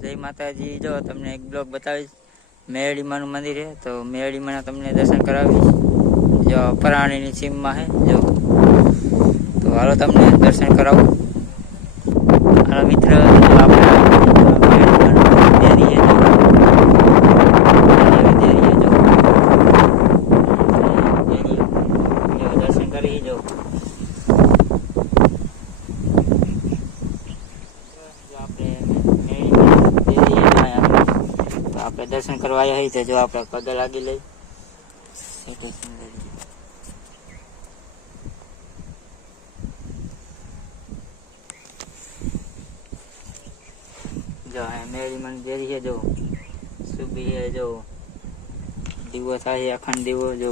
જય માતાજી. જો, તમને એક બ્લોગ બતાવીશ. મેરડીમાનું મંદિર છે, તો મેરડીમાના તમને દર્શન કરાવીશ. જો, પરાણીની સીમમાં છે, જો. તો હાલો તમને દર્શન કરાવું. હાલો મિત્ર દર્શન કરી જો. દર્શન કરવા આવ્યા છીએ તો જો આપણે પગે લાગી લઈ એટલું સુંદર છે. જો અહીંયા મેરી મને દેરી છે જો સુબી છે જો દીવો થાય છે અખંડ દીવો જો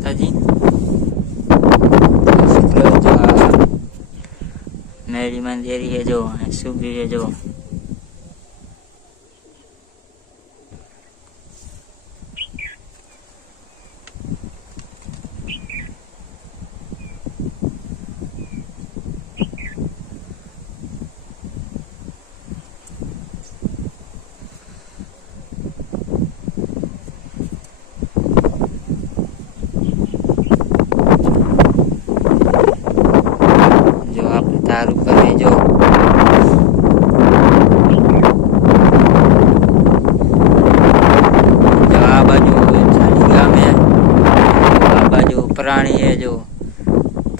માતાજી. નહેરીમાં ઝેરી છે જો સુગ્રી છે જો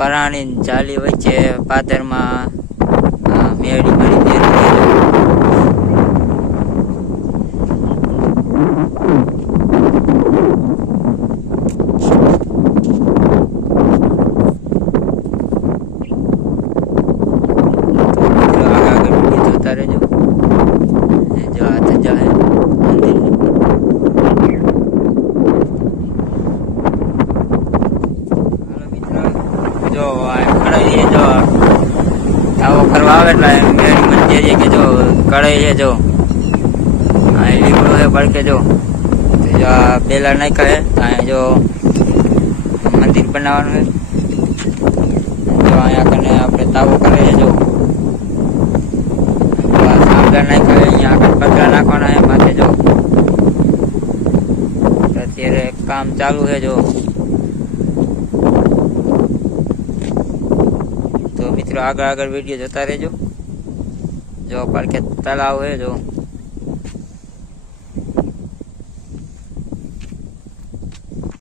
પરાણી જાલી વચ્ચે પાદરમાં જો આ કઢાઈ છે જો આવો કરવા આવે એટલે એમ મેળી મંદિર છે કે જો કઢાઈ છે જો આ લીમડો છે પડકે જો તો જો આ બેલા નાખ્યા છે અહીંયા જો મંદિર બનાવવાનું છે જો અહીંયા કને આપણે તાવો કરે છે જો જો આ સાંભળા નાખ્યા અહીંયા આગળ પતરા નાખવાના છે માથે જો તો અત્યારે કામ ચાલુ છે જો आगे आगे वीडियो जता रहे जो। जो पर के तालाब है जो